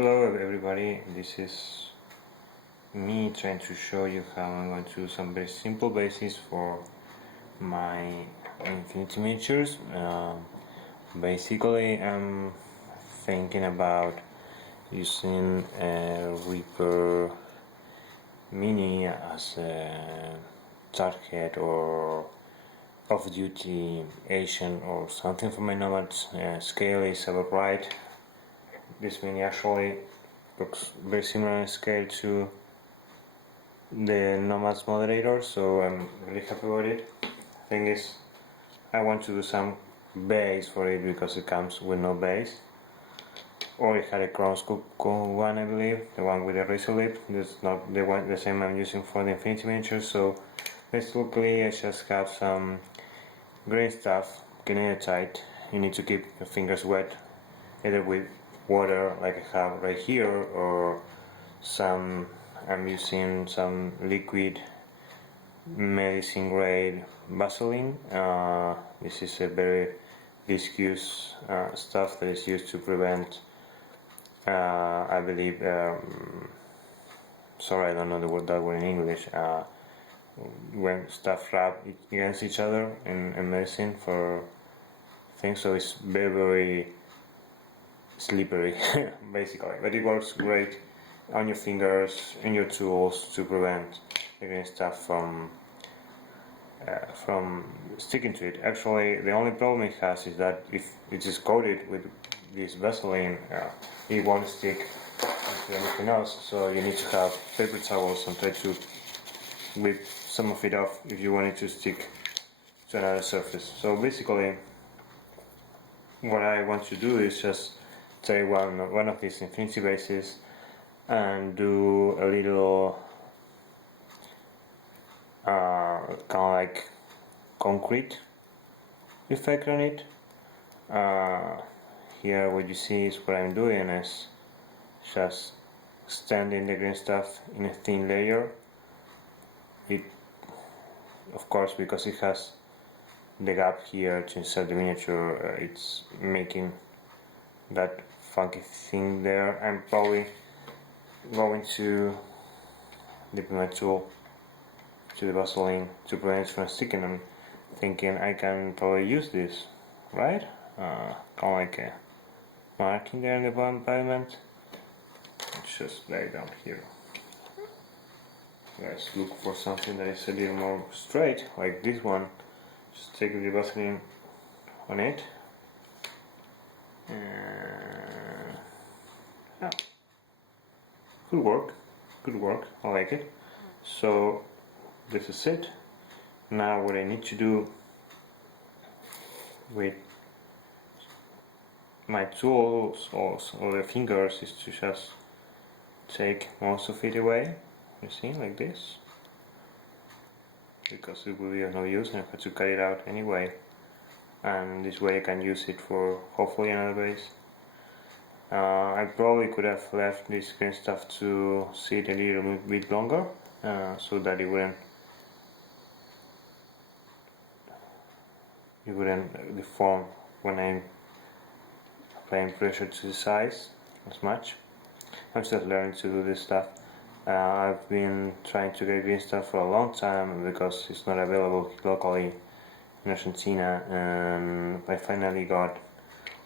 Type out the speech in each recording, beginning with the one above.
Hello everybody, this is me trying to show you how I'm going to do some very simple bases for my infinity miniatures. Basically I'm thinking about using a Reaper Mini as a target or off-duty agent or something for my nomads. Scale is about right. This mini actually looks very similar in scale to the Nomads moderator, so I'm really happy about it. Thing is, I want to do some base for it because it comes with no base. Or it had a crosscut one, I believe, the one with the razor lip. This is not the same I'm using for the Infinity miniature. So basically, I just have some green stuff, tight. You need to keep your fingers wet, either with water like I have right here, or I'm using some liquid medicine grade Vaseline. This is a very viscous stuff that is used to prevent, I believe, sorry I don't know that word in English, when stuff rub against each other in medicine for things, so it's very slippery basically, but it works great on your fingers and your tools to prevent the stuff from sticking to it. Actually, the only problem it has is that if it is coated with this Vaseline, it won't stick to anything else, so you need to have paper towels and try to whip some of it off if you want it to stick to another surface. So basically what I want to do is just take one of these infinity bases and do a little kind of like concrete effect on it. Here what you see is what I'm doing is just standing the green stuff in a thin layer. It, of course, because it has the gap here to insert the miniature, it's making that funky thing there. I'm probably going to dip my tool to the Vaseline to prevent it from sticking. I'm thinking I can probably use this, right? Kind of like a marking there in the pavement. Let's just lay it down here. Let's look for something that is a little more straight, like this one. Just take the Vaseline on it. Yeah. Good work, I like it. So this is it. Now what I need to do with my tools or the fingers is to just take most of it away, you see, like this, because it will be of no use and I have to cut it out anyway, and this way I can use it for hopefully another base. I probably could have left this green stuff to sit a little bit longer, so that it wouldn't deform when I'm applying pressure to the sides as much. I'm still learning to do this stuff. I've been trying to get green stuff for a long time because it's not available locally in Argentina, and I finally got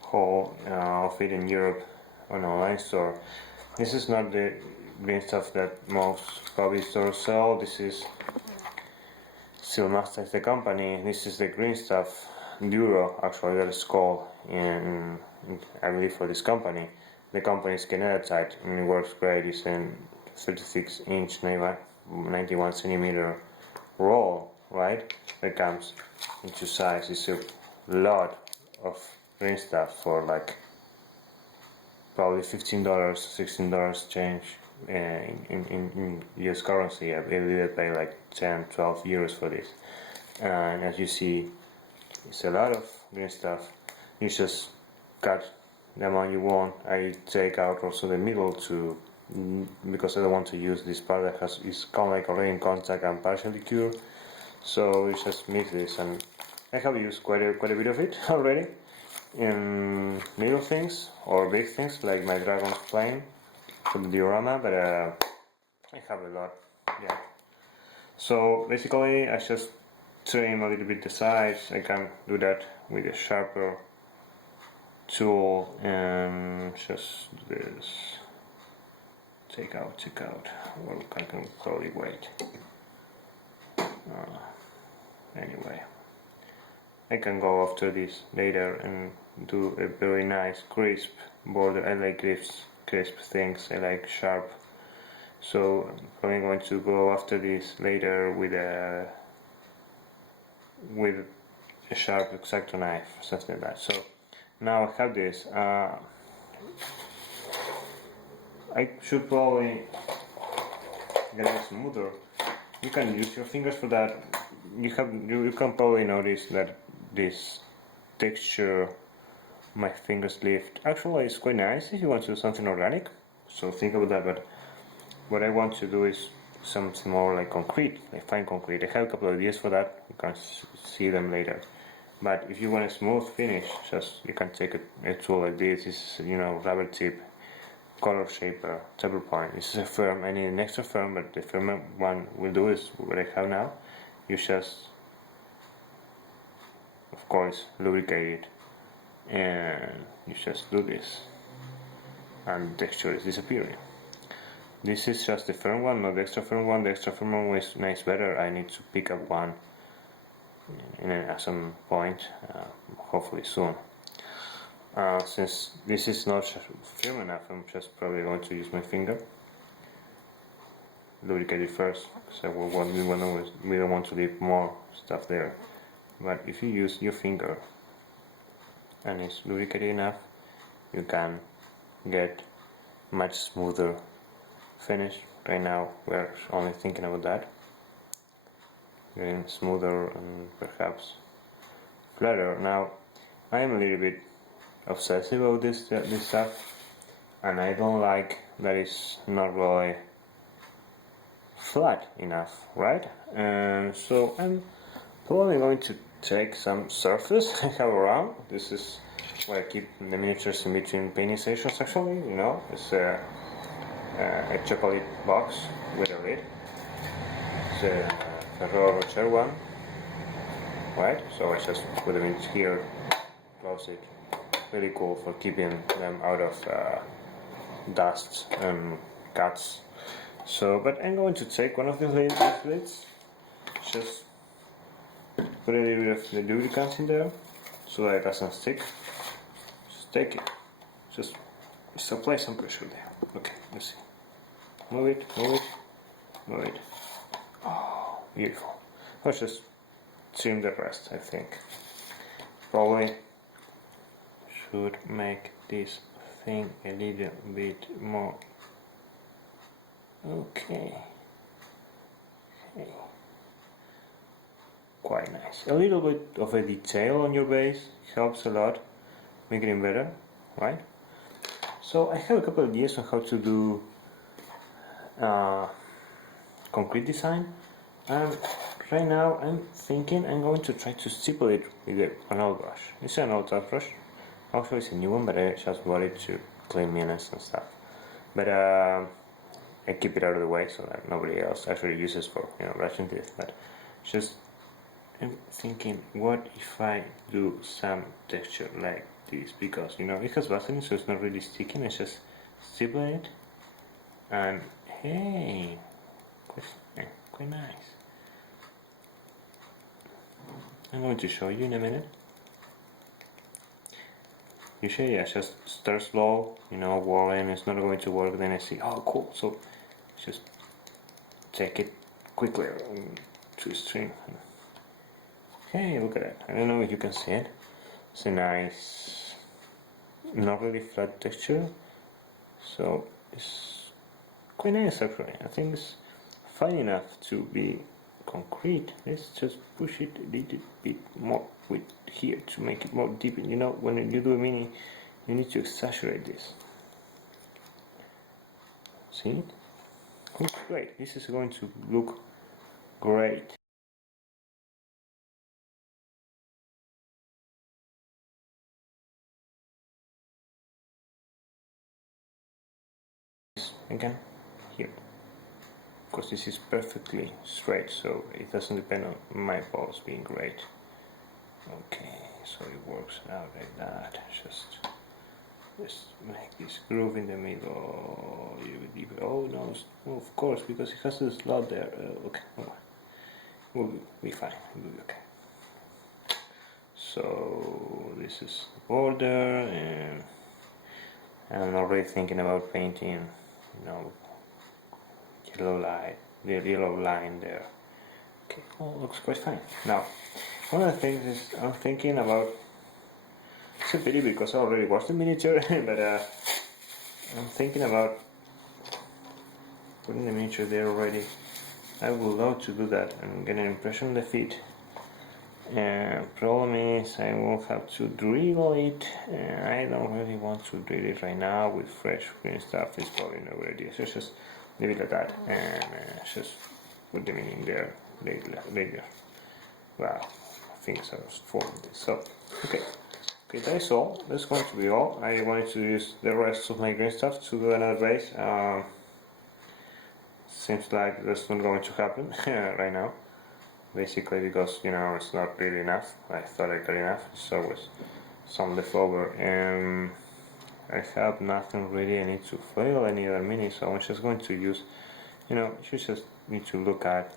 hold of it in Europe on an online store. This is not the green stuff that most hobby stores sell. This is Silmasta is the company. This is the green stuff. Duro, actually, that is called in I believe for this company. The company is Canada-type and it works great. It's a 36-inch 91 centimeter roll, right? That comes in two sizes. It's a lot of green stuff for like probably $15, $16 change in US currency. I believe I pay like 10, 12 euros for this. And as you see, it's a lot of green stuff. You just cut the amount you want. I take out also the middle because I don't want to use this part that is kind of like already in contact and partially cured. So you just mix this, and I have used quite a bit of it already in little things or big things like my dragon's plane. for the diorama, but I have a lot. Yeah. So basically, I just trim a little bit the sides. I can do that with a sharper tool and just do this. Take out. Well, I can probably wait. Anyway, I can go after this later and do a very nice crisp border. I like crisp things. I like sharp. So I'm probably going to go after this later with a sharp X-Acto knife, something like that. So now I have this. I should probably get it smoother. You can use your fingers for that. You can probably notice that this texture my fingers lift actually is quite nice if you want to do something organic. So think about that. But what I want to do is something more like concrete, like fine concrete. I have a couple of ideas for that. You can see them later. But if you want a smooth finish, just you can take a tool like this. This is rubber tip, color shaper, table point. This is a firm. I need an extra firm, but the firm one will do is what I have now. You just, of course, lubricate it, and you just do this, and the texture is disappearing. This is just the firm one, not the extra firm one. The extra firm one is nice better. I need to pick up one at some point, hopefully soon. Since this is not firm enough, I'm just probably going to use my finger. Lubricate it first, so we don't want to leave more stuff there. But if you use your finger and it's lubricated enough, you can get much smoother finish. Right now we're only thinking about that, getting smoother and perhaps flatter. Now I am a little bit obsessive about this stuff, and I don't like that it's not really flat enough, right? And so I'm probably going to take some surface I have around. This is where I keep the miniatures in between painting sessions. Actually, it's a chocolate box with a lid. It's a Ferrero Rocher one, right? So I just put them in here, close it. Really cool for keeping them out of dust and cuts. So, but I'm going to take one of these lids, just put a little bit of the lubricant in there so that it doesn't stick. Just take it, just apply some pressure there. Okay, let's see. Move it. Oh, beautiful. Let's just trim the rest, I think. Probably should make this thing a little bit more. Okay. Quite nice. A little bit of a detail on your base helps a lot, make it better, right? So I have a couple of ideas on how to do concrete design, and right now I'm thinking I'm going to try to stipple it with an old brush. It's an old brush. Actually, it's a new one, but I just bought it to clean minutes and stuff. But I keep it out of the way so that nobody else actually uses for brushing teeth. But just I'm thinking, what if I do some texture like this? Because it has Vaseline, so it's not really sticking. I just stipple it, and hey, quite nice. I'm going to show you in a minute. Usually I just start slow, Willen it's not going to work, then I see, oh cool, so just take it quickly to stream. Hey, look at that. I don't know if you can see it. It's a nice, not really flat texture, so it's quite nice actually. I think it's fine enough to be concrete. Let's just push it a little bit more with here to make it more deep. When you do a mini, you need to exaggerate this. See it? Looks great. This is going to look great. again here, because this is perfectly straight, so it doesn't depend on my balls being great. Okay, so it works out like that. Just make this groove in the middle. Oh no, of course, because it has the slot there. Okay, we'll be fine. We'll be okay. So this is the border, and I'm already thinking about painting, yellow line there. Okay, well, looks quite fine. Now, one of the things is I'm thinking about. It's a pity because I already watched the miniature, but I'm thinking about putting the miniature there already. I would love to do that and get an impression of the feet. Problem is I will have to drill it. I don't really want to drill it right now with fresh green stuff. It's probably no good idea. So just leave it like that and just put them in there later. Wow, things are formed. So okay, that is all. That's going to be all. I wanted to use the rest of my green stuff to do another base. Seems like that's not going to happen right now. Basically because it's not really enough. I thought I got enough, so was some leftover, and I have nothing really I need to fill any other mini, so I'm just going to use, you just need to look at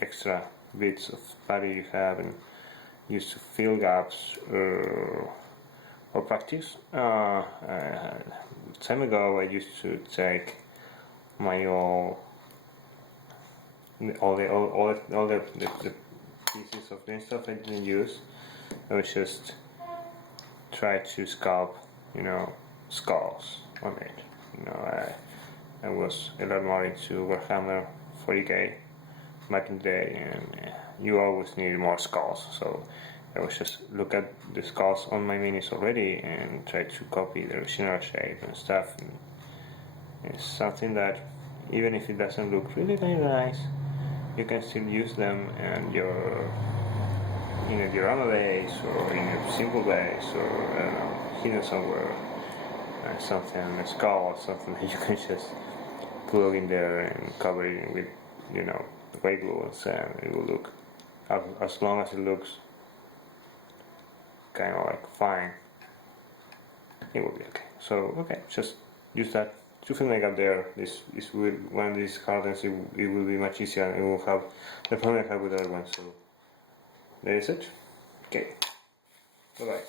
extra bits of body you have and use to fill gaps or practice. Time ago I used to take my all the pieces of green stuff I didn't use. I would just try to sculpt, skulls on it. I was a lot more into Warhammer 40k back in the day, and you always needed more skulls. So I would just look at the skulls on my minis already and try to copy the original shape and stuff. And it's something that, even if it doesn't look really very nice, you can still use them in your diorama base or in a simple base, or I don't know, hidden somewhere, something, a skull or something that you can just plug in there and cover it with white glue and sand. It will look, as long as it looks kind of like fine, it will be okay. So okay, just use that to fill make up there. This will, when this hardens, it will be much easier, and it will have the problem I have with the other one. So that is it. Okay, bye bye.